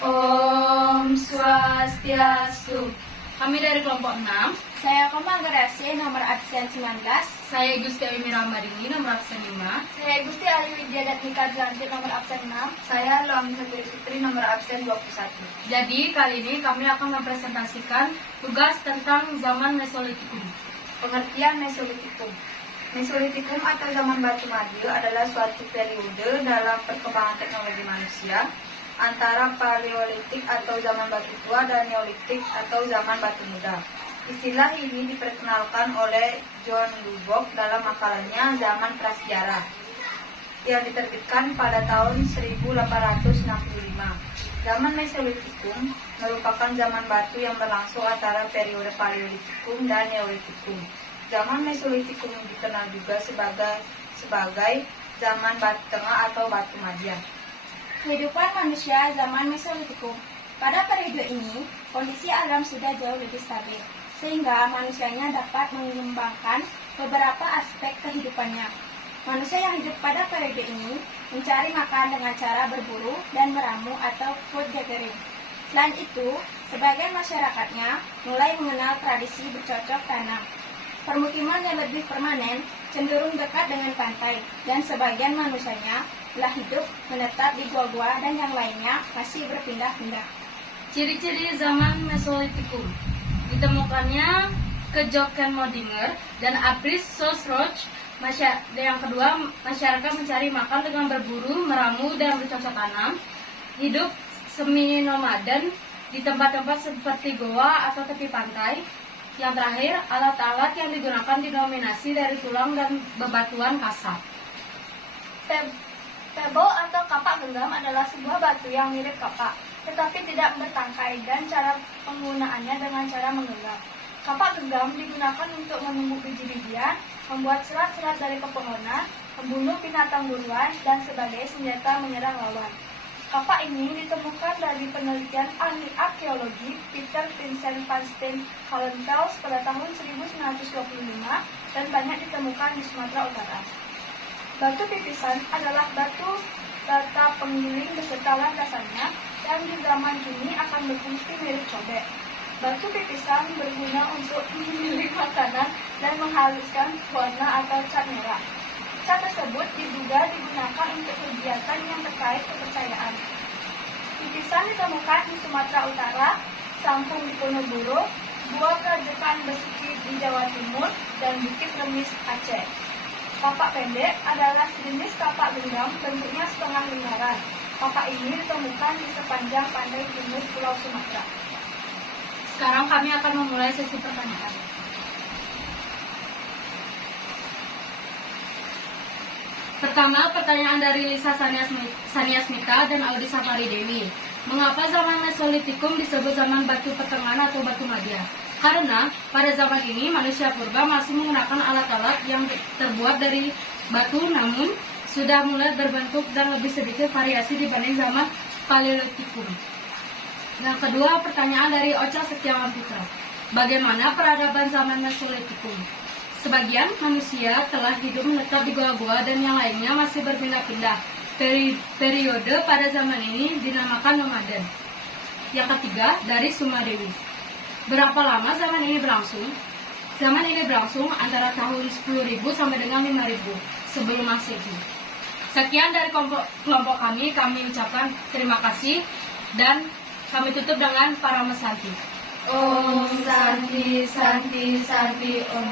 Om Swastiastu. Kami dari kelompok 6. Saya Koma Gerasi, nomor absen 19. Saya Gusti Awimi Rahmadini, nomor absen 5. Saya Gusti Ayu Widya Datnika Janti, nomor absen 6. Saya Luang Satri Fitri, nomor absen 21. Jadi kali ini kami akan mempresentasikan tugas tentang zaman Mesolitikum. Pengertian Mesolitikum. Mesolitikum atau zaman batu madu adalah suatu periode dalam perkembangan teknologi manusia antara Paleolitik atau zaman batu tua dan Neolitik atau zaman batu muda. Istilah ini diperkenalkan oleh John Lubbock dalam makalahnya Zaman Prasejarah yang diterbitkan pada tahun 1865. Zaman Mesolitikum merupakan zaman batu yang berlangsung antara periode Paleolitikum dan Neolitikum. Zaman Mesolitikum dikenal juga sebagai zaman batu tengah atau batu madya. Kehidupan manusia zaman Mesolitikum. Pada periode ini, kondisi alam sudah jauh lebih stabil, sehingga manusianya dapat mengembangkan beberapa aspek kehidupannya. Manusia yang hidup pada periode ini mencari makan dengan cara berburu dan meramu atau food gathering. Selain itu, sebagian masyarakatnya mulai mengenal tradisi bercocok tanam. Permukiman yang lebih permanen cenderung dekat dengan pantai, dan sebagian manusianya telah hidup menetap di gua-gua dan yang lainnya masih berpindah-pindah. Ciri-ciri zaman Mesolitikum. Ditemukannya Kejoken Modinger dan Apris Sosroch. Yang kedua, masyarakat mencari makan dengan berburu, meramu, dan bercocok tanam. Hidup semi-nomaden di tempat-tempat seperti goa atau tepi pantai. Yang terakhir, alat-alat yang digunakan didominasi dari tulang dan bebatuan kasar. Pebble atau kapak genggam adalah sebuah batu yang mirip kapak, tetapi tidak bertangkai, dan cara penggunaannya dengan cara menggenggam. Kapak genggam digunakan untuk menumbuk biji-bijian, membuat serat-serat dari pepohonan, membunuh binatang buruan, dan sebagai senjata menyerang lawan. Kapak ini ditemukan dari penelitian ahli arkeologi Peter Vincent van Steen Kallenfels pada tahun 1925 dan banyak ditemukan di Sumatera Utara. Batu pipisan adalah batu bata penggiling beserta landasannya yang di zaman kini akan berfungsi mirip cobek. Batu pipisan berguna untuk menggiling makanan dan menghaluskan warna atau cat merah. Cat tersebut diduga digunakan untuk kegiatan yang terkait kepercayaan. Pipisan ditemukan di Sumatera Utara, Sampung di Ponorogo, Gua Krajekan Besuki di Jawa Timur, dan Bukit Remis Aceh. Kapak pendek adalah sejenis kapak genggam, bentuknya setengah lingkaran. Kapak ini ditemukan di sepanjang pantai timur Pulau Sumatera. Sekarang kami akan memulai sesi pertanyaan. Pertama, pertanyaan dari Lisa Saniasmita dan Audi Safari Dewi. Mengapa zaman Mesolitikum disebut zaman batu pertengahan atau batu madya? Karena pada zaman ini manusia purba masih menggunakan alat-alat yang terbuat dari batu, namun sudah mulai berbentuk dan lebih sedikit variasi dibanding zaman Paleolitikum. Yang kedua, pertanyaan dari Ocha Setiawan Putra. Bagaimana peradaban zaman Mesolitikum? Sebagian manusia telah hidup menetap di gua-gua dan yang lainnya masih berpindah-pindah. Periode pada zaman ini dinamakan nomaden. Yang ketiga, dari Sumadewi. Berapa lama zaman ini berlangsung? Zaman ini berlangsung antara tahun 10.000 sampai dengan 5.000 sebelum Masehi. Sekian dari kelompok kami ucapkan terima kasih dan kami tutup dengan Parama Santi. Om Santi Santi Santi Om.